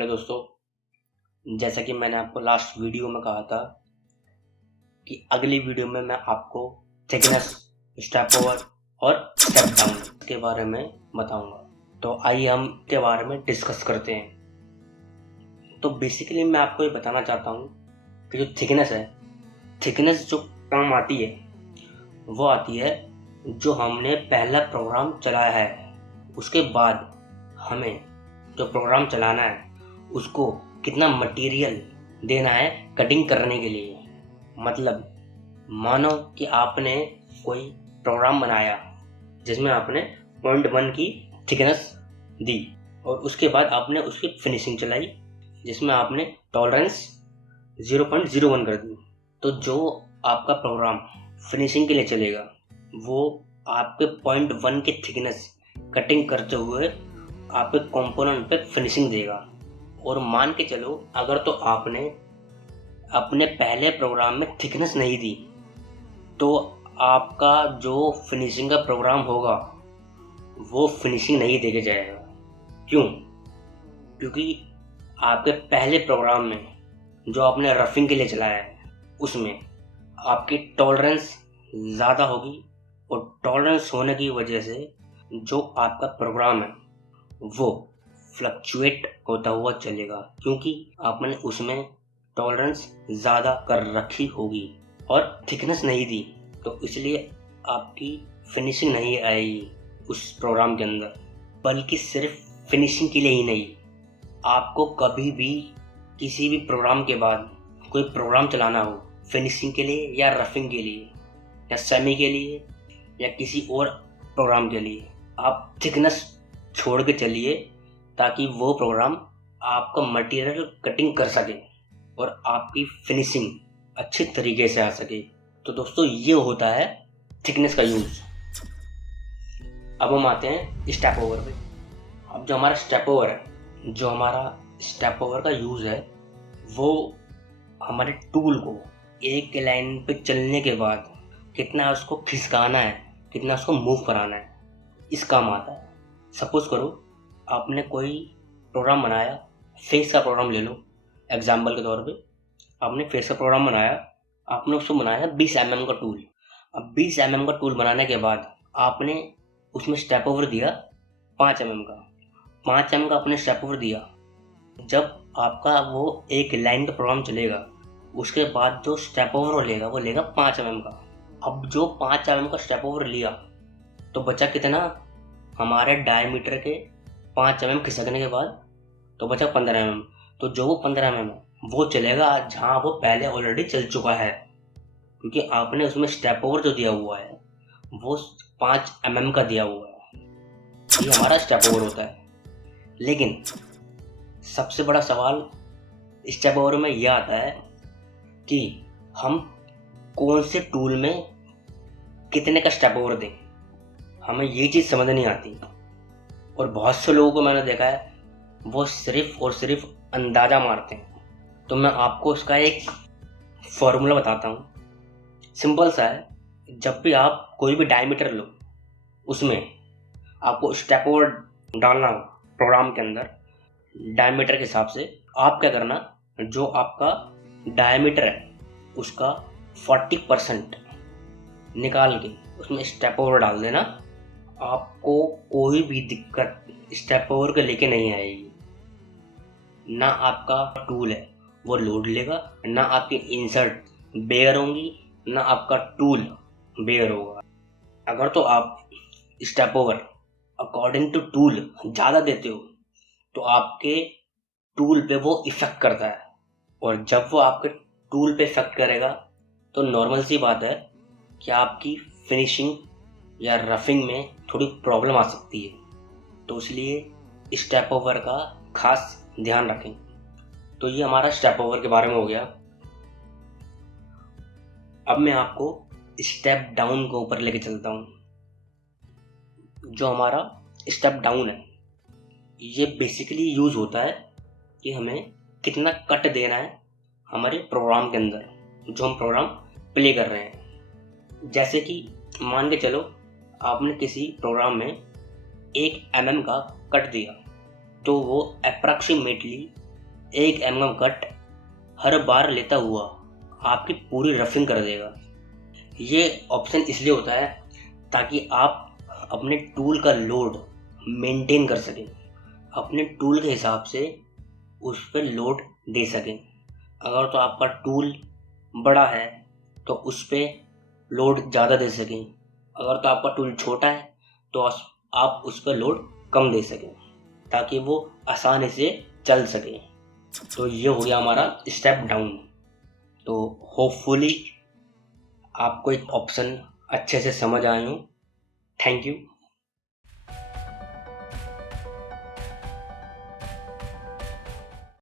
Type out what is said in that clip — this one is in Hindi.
हेलो दोस्तों, जैसा कि मैंने आपको लास्ट वीडियो में कहा था कि अगली वीडियो में मैं आपको थिकनेस, स्टेप ओवर और स्टेप डाउन के बारे में बताऊंगा। तो आइए हम के बारे में डिस्कस करते हैं। तो बेसिकली मैं आपको ये बताना चाहता हूँ कि जो थिकनेस जो काम आती है वो आती है जो हमने पहला प्रोग्राम चलाया है, उसके बाद हमें जो प्रोग्राम चलाना है उसको कितना मटेरियल देना है कटिंग करने के लिए। मतलब मानो कि आपने कोई प्रोग्राम बनाया जिसमें आपने 0.1 की थिकनेस दी और उसके बाद आपने उसकी फिनिशिंग चलाई जिसमें आपने टॉलरेंस 0.01 कर दी। तो जो आपका प्रोग्राम फिनिशिंग के लिए चलेगा वो आपके 0.1 की थिकनेस कटिंग करते हुए आपके कंपोनेंट पे फिनिशिंग देगा। और मान के चलो अगर तो आपने अपने पहले प्रोग्राम में थिकनेस नहीं दी तो आपका जो फिनिशिंग का प्रोग्राम होगा वो फिनिशिंग नहीं देके जाएगा। क्यों? क्योंकि आपके पहले प्रोग्राम में जो आपने रफिंग के लिए चलाया है उसमें आपकी टॉलरेंस ज़्यादा होगी और टॉलरेंस होने की वजह से जो आपका प्रोग्राम है वो फ्लक्चुएट होता हुआ चलेगा, क्योंकि आपने उसमें टॉलरेंस ज़्यादा कर रखी होगी और थिकनेस नहीं दी, तो इसलिए आपकी फिनिशिंग नहीं आएगी उस प्रोग्राम के अंदर। बल्कि सिर्फ फिनिशिंग के लिए ही नहीं, आपको कभी भी किसी भी प्रोग्राम के बाद कोई प्रोग्राम चलाना हो फिनिशिंग के लिए या रफिंग के लिए या सेमी के लिए या किसी और प्रोग्राम के लिए, आप थिकनेस छोड़ के चलिए ताकि वो प्रोग्राम आपका मटेरियल कटिंग कर सके और आपकी फिनिशिंग अच्छे तरीके से आ सके। तो दोस्तों ये होता है थिकनेस का यूज़। अब हम आते हैं स्टेप ओवर पे। अब जो हमारा स्टेप ओवर का यूज़ है वो हमारे टूल को एक लाइन पे चलने के बाद कितना उसको खिसकाना है, कितना उसको मूव कराना है, इस काम आता है। सपोज करो आपने कोई प्रोग्राम बनाया, फेस का प्रोग्राम ले लो एग्जाम्पल के तौर पे। आपने फेस का प्रोग्राम बनाया, आपने उसको बनाया 20 mm का टूल। अब 20 mm का टूल बनाने के बाद आपने उसमें स्टेप ओवर दिया 5 mm का। 5 mm का आपने स्टेप ओवर दिया। जब आपका वो एक लाइन का प्रोग्राम चलेगा उसके बाद जो स्टेप ओवर लेगा वो लेगा 5 mm का। अब जो 5 mm का स्टेप ओवर लिया तो बचा कितना? हमारे डायमीटर के 5 mm खिसकने के बाद तो बचा 15 mm। तो जो वो 15 mm वो चलेगा जहाँ वो पहले ऑलरेडी चल चुका है, क्योंकि आपने उसमें स्टेप ओवर जो दिया हुआ है वो 5 mm का दिया हुआ है। ये हमारा स्टेप ओवर होता है। लेकिन सबसे बड़ा सवाल स्टेप ओवर में यह आता है कि हम कौन से टूल में कितने का स्टेप ओवर दें। हमें ये चीज़ समझ नहीं आती और बहुत से लोगों को मैंने देखा है वो सिर्फ और सिर्फ अंदाज़ा मारते हैं। तो मैं आपको उसका एक फॉर्मूला बताता हूँ, सिंपल सा है। जब भी आप कोई भी डायमीटर लो उसमें आपको स्टेप ओवर डालना हो प्रोग्राम के अंदर डायमीटर के हिसाब से, आप क्या करना, जो आपका डायमीटर है उसका 40% निकाल के उसमें स्टेप ओवर डाल देना। आपको कोई भी दिक्कत स्टेप ओवर के लेके नहीं आएगी। ना आपका टूल है वो लोड लेगा, ना आपकी इंसर्ट बेयर होंगी, ना आपका टूल बेयर होगा। अगर तो आप step over according to tool ज़्यादा देते हो तो आपके टूल पे वो इफ़ेक्ट करता है, और जब वो आपके टूल पे इफ़ेक्ट करेगा तो नॉर्मल सी बात है कि आपकी फिनिशिंग या रफिंग में थोड़ी प्रॉब्लम आ सकती है। तो इसलिए स्टेप ओवर का खास ध्यान रखें। तो ये हमारा स्टेप ओवर के बारे में हो गया। अब मैं आपको स्टेप डाउन के ऊपर लेके चलता हूँ। जो हमारा स्टेप डाउन है ये बेसिकली यूज़ होता है कि हमें कितना कट देना है हमारे प्रोग्राम के अंदर जो हम प्रोग्राम प्ले कर रहे हैं। जैसे कि मान के चलो आपने किसी प्रोग्राम में 1 mm का कट दिया तो वो अप्रॉक्सीमेटली 1 mm कट हर बार लेता हुआ आपकी पूरी रफिंग कर देगा। ये ऑप्शन इसलिए होता है ताकि आप अपने टूल का लोड मेंटेन कर सकें, अपने टूल के हिसाब से उस पर लोड दे सकें। अगर तो आपका टूल बड़ा है तो उस पर लोड ज़्यादा दे सकें, अगर तो आपका टूल छोटा है तो आप उस पर लोड कम दे सकें ताकि वो आसानी से चल सके। तो ये हो गया हमारा स्टेप डाउन। तो होपफुली आपको एक ऑप्शन अच्छे से समझ आए हो। Thank you.